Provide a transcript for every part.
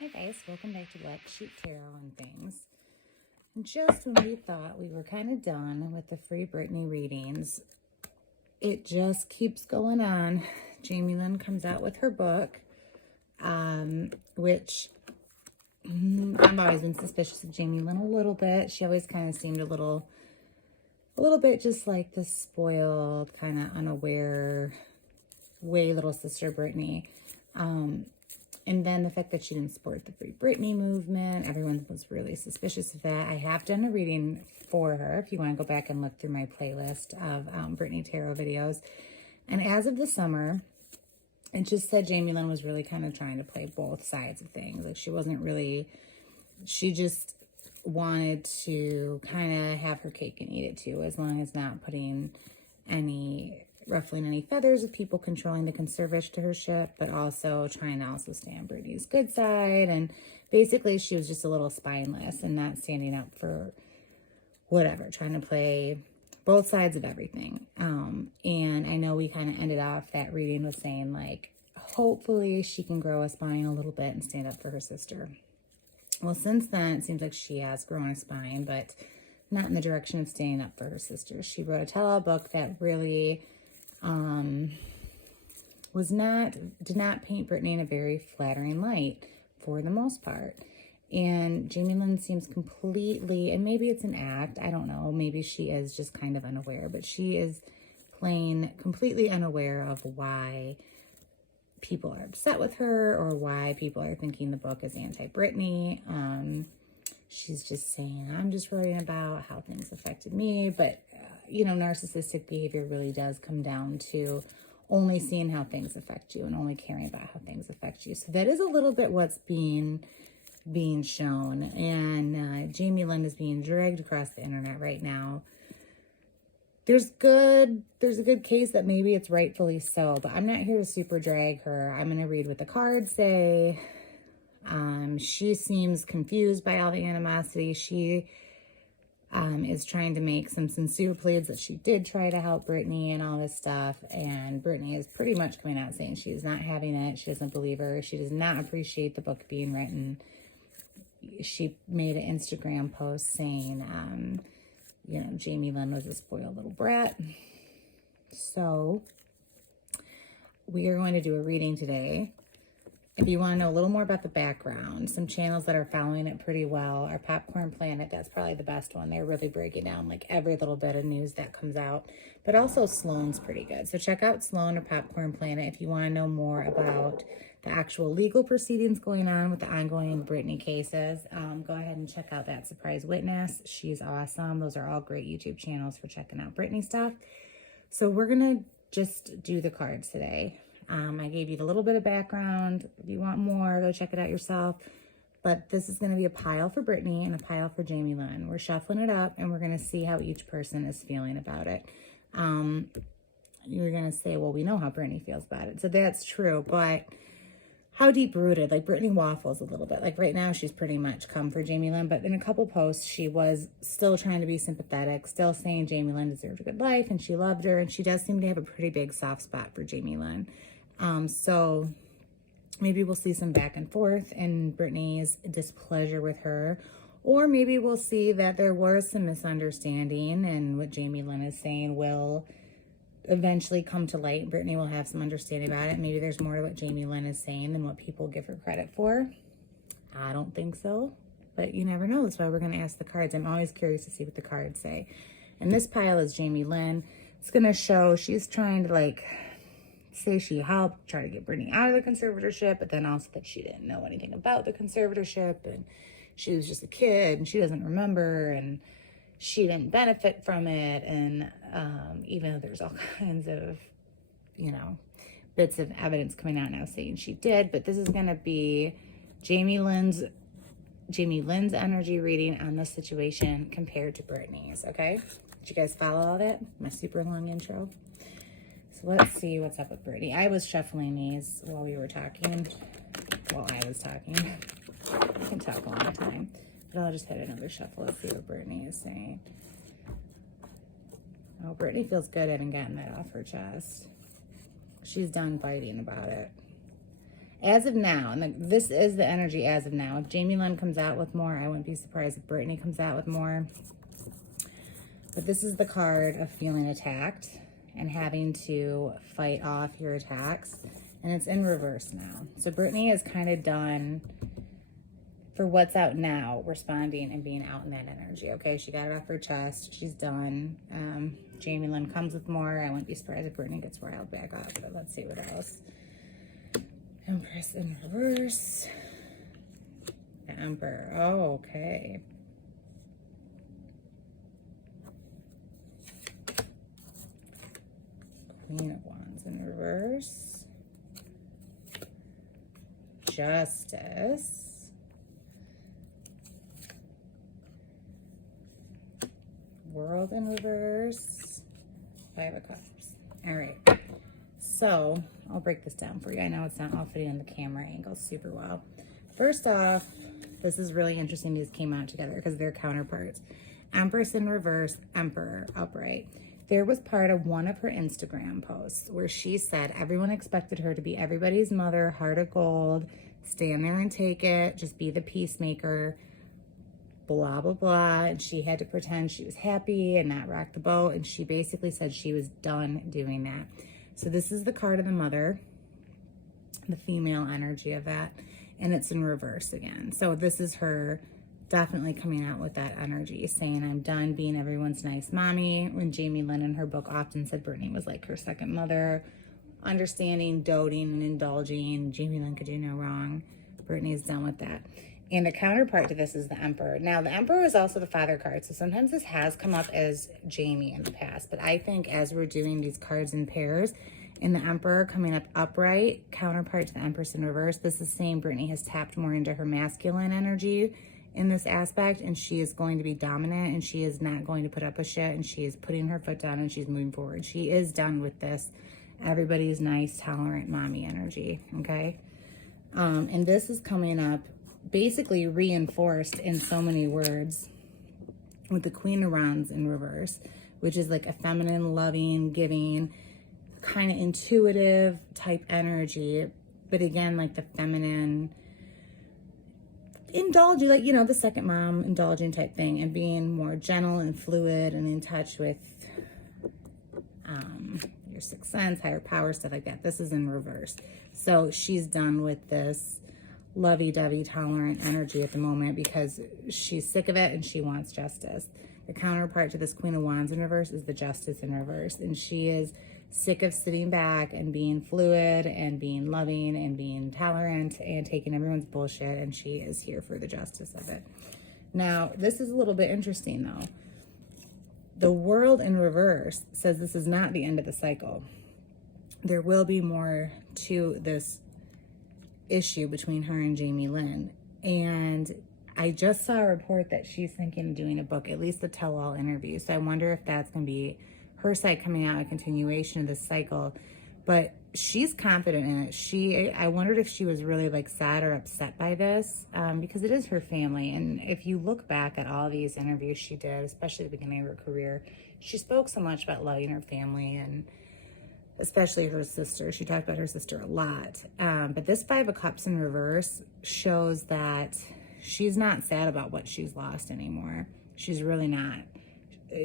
Hi guys, welcome back to Black Sheep Tarot and things. And just when we thought we were kind of done with the Free Britney readings, it just keeps going on. Jamie Lynn comes out with her book, which I've always been suspicious of Jamie Lynn a little bit. She always kind of seemed a little bit just like the spoiled, kind of unaware, way little sister Britney. And then the fact that she didn't support the Free Britney movement, everyone was really suspicious of that. I have done a reading for her, if you want to go back and look through my playlist of Britney Tarot videos. And as of the summer, it just said Jamie Lynn was really kind of trying to play both sides of things. Like she just wanted to kind of have her cake and eat it too, as long as not putting ruffling any feathers of people controlling the conservatorship, but also trying to stay on Britney's good side. And basically she was just a little spineless and not standing up for whatever, trying to play both sides of everything. And I know we kind of ended off that reading with saying, like, hopefully she can grow a spine a little bit and stand up for her sister. Well, since then, it seems like she has grown a spine, but not in the direction of standing up for her sister. She wrote a tell-all book that really did not paint Britney in a very flattering light for the most part. And Jamie Lynn seems completely, and maybe it's an act, I don't know, maybe she is just kind of unaware, but she is plain completely unaware of why people are upset with her or why people are thinking the book is anti-Britney. She's just saying, I'm just worrying about how things affected me. But, narcissistic behavior really does come down to only seeing how things affect you and only caring about how things affect you. So that is a little bit what's being shown. And Jamie Lynn is being dragged across the internet right now. There's a good case that maybe it's rightfully so, but I'm not here to super drag her. I'm going to read what the cards say. She seems confused by all the animosity. She is trying to make some sincere pleas that she did try to help Britney and all this stuff. And Britney is pretty much coming out saying she's not having it. She doesn't believe her. She does not appreciate the book being written. She made an Instagram post saying, Jamie Lynn was a spoiled little brat. So we are going to do a reading today. If you want to know a little more about the background, some channels that are following it pretty well are Popcorn Planet. That's probably the best one. They're really breaking down like every little bit of news that comes out. But also Sloan's pretty good. So check out Sloan or Popcorn Planet if you want to know more about the actual legal proceedings going on with the ongoing Britney cases. Go ahead and check out that Surprise Witness. She's awesome. Those are all great YouTube channels for checking out Britney stuff. So we're going to just do the cards today. I gave you a little bit of background. If you want more, go check it out yourself. But this is going to be a pile for Britney and a pile for Jamie Lynn. We're shuffling it up, and we're going to see how each person is feeling about it. You're going to say, well, we know how Britney feels about it. So that's true, but how deep-rooted? Like, Britney waffles a little bit. Like, right now, she's pretty much come for Jamie Lynn, but in a couple posts, she was still trying to be sympathetic, still saying Jamie Lynn deserved a good life, and she loved her, and she does seem to have a pretty big soft spot for Jamie Lynn. So maybe we'll see some back and forth in Britney's displeasure with her, or maybe we'll see that there was some misunderstanding and what Jamie Lynn is saying will eventually come to light. Britney will have some understanding about it. Maybe there's more to what Jamie Lynn is saying than what people give her credit for. I don't think so, but you never know. That's why we're going to ask the cards. I'm always curious to see what the cards say. And this pile is Jamie Lynn. It's going to show she's trying to say she helped try to get Britney out of the conservatorship, but then also that she didn't know anything about the conservatorship and she was just a kid and she doesn't remember and she didn't benefit from it. And even though there's all kinds of, bits of evidence coming out now saying she did, but this is going to be Jamie Lynn's energy reading on this situation compared to Britney's, okay? Did you guys follow all that? My super long intro. So let's see what's up with Britney. I was shuffling these while we were talking. While I was talking. I can talk a long time. But I'll just hit another shuffle. Let's see what Britney is saying. Oh, Britney feels good at getting that off her chest. She's done fighting about it. As of now, and this is the energy as of now. If Jamie Lynn comes out with more, I wouldn't be surprised if Britney comes out with more. But this is the card of feeling attacked and having to fight off your attacks. And it's in reverse now. So Britney is kind of done for what's out now, responding and being out in that energy. Okay, she got it off her chest. She's done. Jamie Lynn comes with more. I wouldn't be surprised if Britney gets riled back up. But let's see what else. Empress in reverse. The Emperor. Oh, okay. Queen of Wands in reverse. Justice. World in reverse. Five of Cups. All right. So I'll break this down for you. I know it's not all fitting on the camera angle super well. First off, this is really interesting. These came out together because they're counterparts. Empress in reverse, Emperor upright. There was part of one of her Instagram posts where she said everyone expected her to be everybody's mother, heart of gold, stand there and take it, just be the peacemaker, blah, blah, blah. And she had to pretend she was happy and not rock the boat. And she basically said she was done doing that. So this is the card of the mother, the female energy of that, and it's in reverse again. So this is her definitely coming out with that energy, saying, I'm done being everyone's nice mommy. When Jamie Lynn in her book often said Britney was like her second mother, understanding, doting, and indulging. Jamie Lynn could do no wrong. Britney is done with that. And the counterpart to this is the Emperor. Now, the Emperor is also the father card, so sometimes this has come up as Jamie in the past, but I think as we're doing these cards in pairs, and the Emperor coming up upright, counterpart to the Empress in reverse, this is saying Britney has tapped more into her masculine energy in this aspect, and she is going to be dominant, and she is not going to put up with shit, and she is putting her foot down, and she's moving forward. She is done with this everybody's nice, tolerant mommy energy, okay? And this is coming up basically reinforced in so many words with the Queen of Wands in reverse, which is like a feminine, loving, giving, kind of intuitive type energy, but again, like the feminine, indulging, like, you know, the second mom, indulging type thing, and being more gentle and fluid and in touch with your sixth sense, higher power, stuff like that. This is in reverse. So she's done with this lovey-dovey, tolerant energy at the moment because she's sick of it and she wants justice. The counterpart to this Queen of Wands in reverse is the Justice in reverse, and she is sick of sitting back and being fluid and being loving and being tolerant and taking everyone's bullshit, and she is here for the justice of it. Now, this is a little bit interesting though. The World in reverse says this is not the end of the cycle. There will be more to this issue between her and Jamie Lynn. And I just saw a report that she's thinking of doing a book, at least a tell-all interview. So I wonder if that's going to be her side coming out, a continuation of this cycle. But she's confident in it. I wondered if she was really like sad or upset by this, because it is her family. And if you look back at all these interviews she did, especially at the beginning of her career, she spoke so much about loving her family and especially her sister. She talked about her sister a lot. But this Five of Cups in reverse shows that she's not sad about what she's lost anymore. She's really not.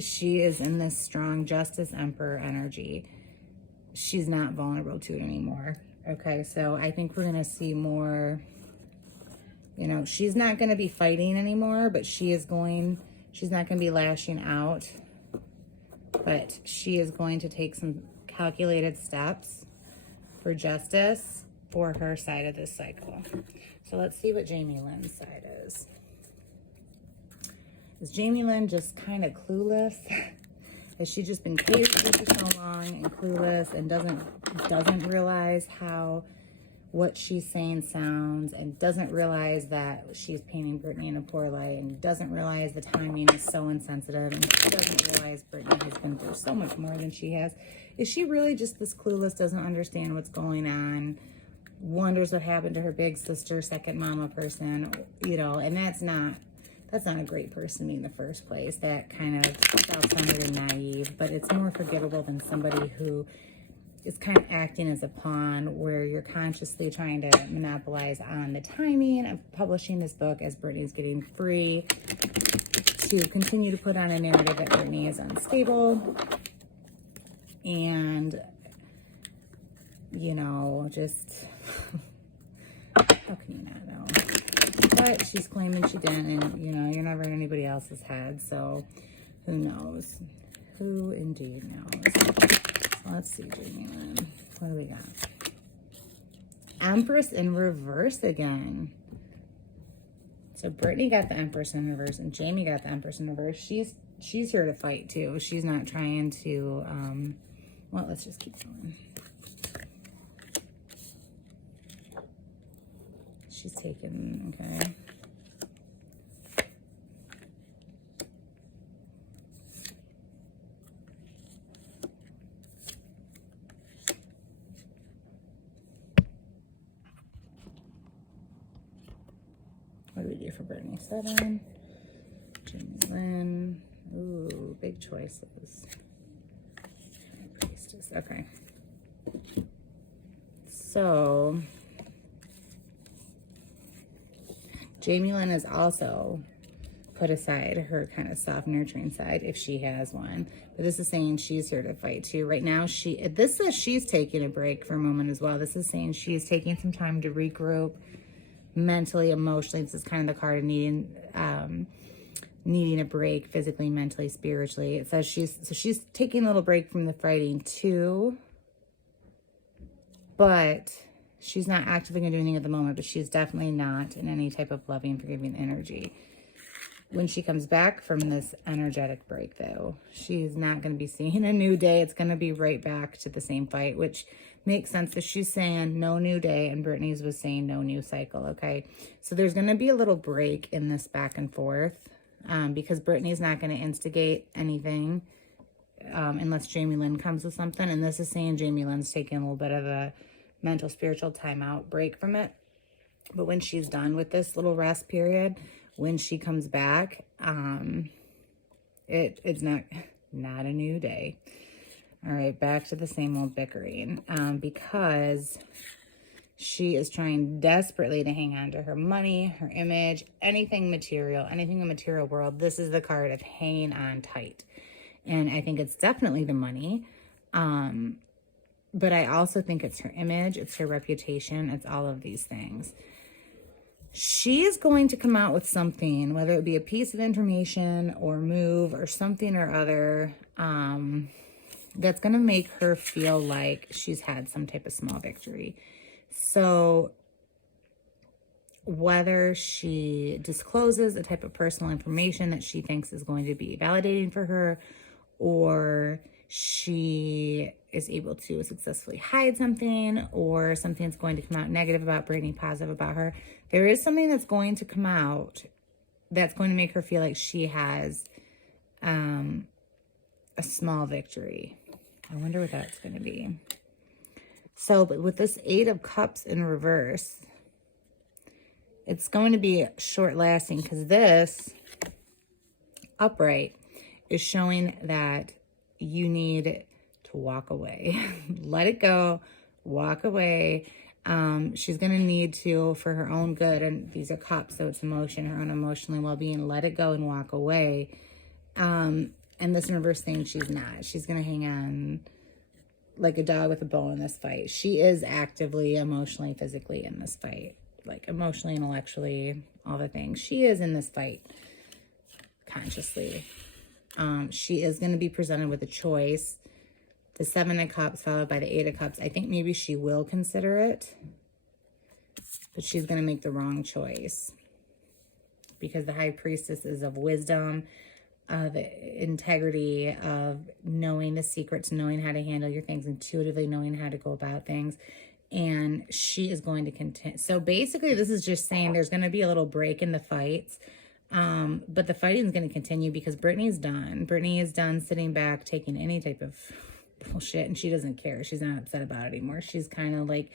She is in this strong Justice Emperor energy. She's not vulnerable to it anymore. Okay, so I think we're going to see more, you know, she's not going to be fighting anymore, but she's not going to be lashing out, but she is going to take some calculated steps for justice for her side of this cycle. So let's see what Jamie Lynn's side is. Is Jamie Lynn just kind of clueless? Has she just been crazy for so long and clueless and doesn't realize how what she's saying sounds, and doesn't realize that she's painting Britney in a poor light, and doesn't realize the timing is so insensitive, and she doesn't realize Britney has been through so much more than she has? Is she really just this clueless, doesn't understand what's going on, wonders what happened to her big sister, second mama person, you know? And that's not a great person to be in the first place. That kind of self-centered and naive, but it's more forgivable than somebody who is kind of acting as a pawn where you're consciously trying to monopolize on the timing of publishing this book as Britney's getting free, to continue to put on a narrative that Britney is unstable and, you know, just, how can you not know? But she's claiming she didn't, and, you know, you're never in anybody else's head, so who knows? Who indeed knows? Let's see, Jamie Lynn. What do we got? Empress in reverse again. So Britney got the Empress in reverse, and Jamie got the Empress in reverse. She's here to fight too. She's not trying to. Well, let's just keep going. She's taking. Okay. What do we do for Britney? 7. Jamie Lynn. Ooh, big choices. Priestess. Okay. So, Jamie Lynn has also put aside her kind of soft, nurturing side, if she has one. But this is saying she's here to fight too. Right now, this says she's taking a break for a moment as well. This is saying she's taking some time to regroup mentally, emotionally. This is kind of the card of needing a break physically, mentally, spiritually. It says she's taking a little break from the fighting too, but she's not actively going to do anything at the moment. But she's definitely not in any type of loving, forgiving energy. When she comes back from this energetic break, though, she's not going to be seeing a new day. It's going to be right back to the same fight, which makes sense if she's saying no new day and Britney's was saying no new cycle, okay? So there's going to be a little break in this back and forth because Britney's not going to instigate anything unless Jamie Lynn comes with something. And this is saying Jamie Lynn's taking a little bit of a mental, spiritual timeout break from it. But when she's done with this little rest period, when she comes back, it's not a new day. All right, back to the same old bickering, because she is trying desperately to hang on to her money, her image, anything material, anything in the material world. This is the card of hanging on tight. And I think it's definitely the money. But I also think it's her image, it's her reputation, it's all of these things. She is going to come out with something, whether it be a piece of information or move or something or other, that's going to make her feel like she's had some type of small victory. So whether she discloses a type of personal information that she thinks is going to be validating for her, or she is able to successfully hide something, or something's going to come out negative about Britney, positive about her, there is something that's going to come out that's going to make her feel like she has a small victory. I wonder what that's going to be. So, but with this 8 of Cups in reverse, it's going to be short lasting because this upright is showing that you need to walk away. Let it go. Walk away. She's going to need to, for her own good, and these are cups, so it's emotion, her own emotional well-being, let it go and walk away. And this in reverse thing, she's not. She's going to hang on like a dog with a bone in this fight. She is actively, emotionally, physically in this fight. Like emotionally, intellectually, all the things. She is in this fight consciously. She is going to be presented with a choice. The 7 of Cups followed by the 8 of Cups. I think maybe she will consider it, but she's going to make the wrong choice because the High Priestess is of wisdom, of integrity, of knowing the secrets, knowing how to handle your things, intuitively knowing how to go about things. And she is going to continue. So basically, this is just saying there's going to be a little break in the fights. But the fighting is going to continue because Britney's done. Britney is done sitting back, taking any type of bullshit, and she doesn't care. She's not upset about it anymore. She's kind of like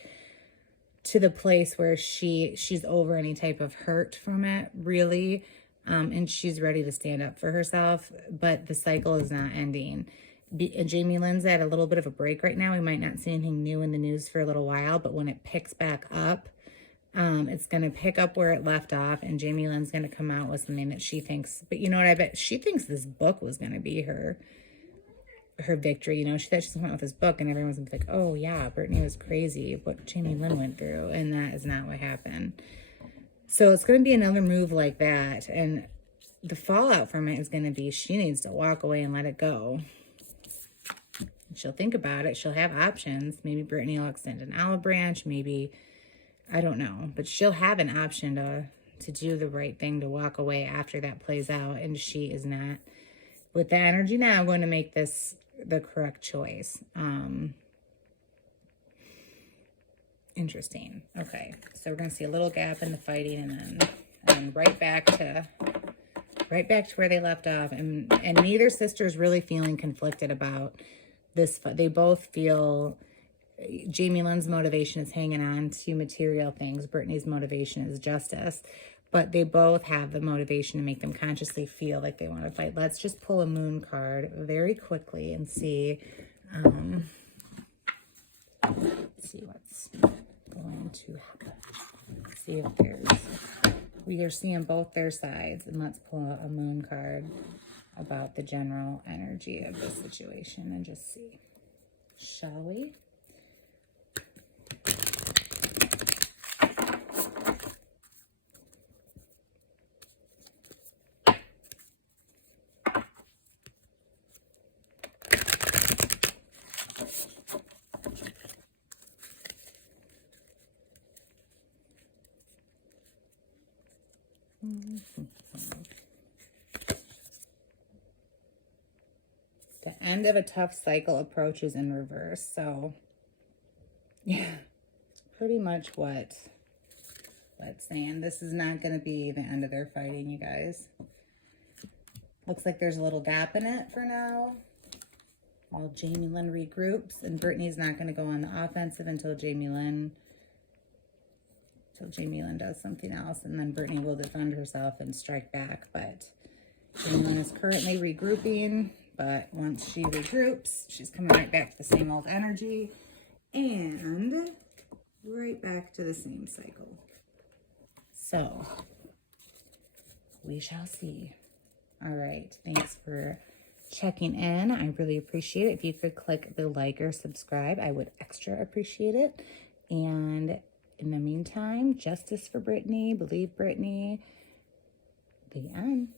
to the place where she's over any type of hurt from it, really. And she's ready to stand up for herself, but the cycle is not ending. Jamie Lynn's at a little bit of a break right now. We might not see anything new in the news for a little while, but when it picks back up, it's going to pick up where it left off, and Jamie Lynn's going to come out with something that she thinks, but you know what, I bet she thinks this book was going to be her victory. You know, she thought she was coming out with this book, and everyone's going to be like, oh yeah, Britney was crazy, what Jamie Lynn went through, and that is not what happened. So it's going to be another move like that, and the fallout from it is going to be she needs to walk away and let it go. She'll think about it. She'll have options. Maybe Britney will extend an olive branch. Maybe, I don't know. But she'll have an option to do the right thing, to walk away after that plays out. And she is not, with the energy now, going to make this the correct choice. Interesting. Okay. So we're going to see a little gap in the fighting, and then right back to where they left off. And neither sister is really feeling conflicted about this. They both feel Jamie Lynn's motivation is hanging on to material things. Britney's motivation is justice. But they both have the motivation to make them consciously feel like they want to fight. Let's just pull a moon card very quickly and see, see what's going to happen. See if we are seeing both their sides. And let's pull a moon card about the general energy of the situation and just see. Shall we? The end of a tough cycle approaches in reverse. So, yeah, pretty much what it's saying. This is not going to be the end of their fighting, you guys. Looks like there's a little gap in it for now, while Jamie Lynn regroups, and Britney's not going to go on the offensive until Jamie Lynn does something else, and then Britney will defend herself and strike back. But Jamie Lynn is currently regrouping, but once she regroups, she's coming right back to the same old energy and right back to the same cycle. So we shall see. All right, thanks for checking in. I really appreciate it. If you could click the like or subscribe, I would extra appreciate it. And in the meantime, justice for Britney, believe Britney, the end.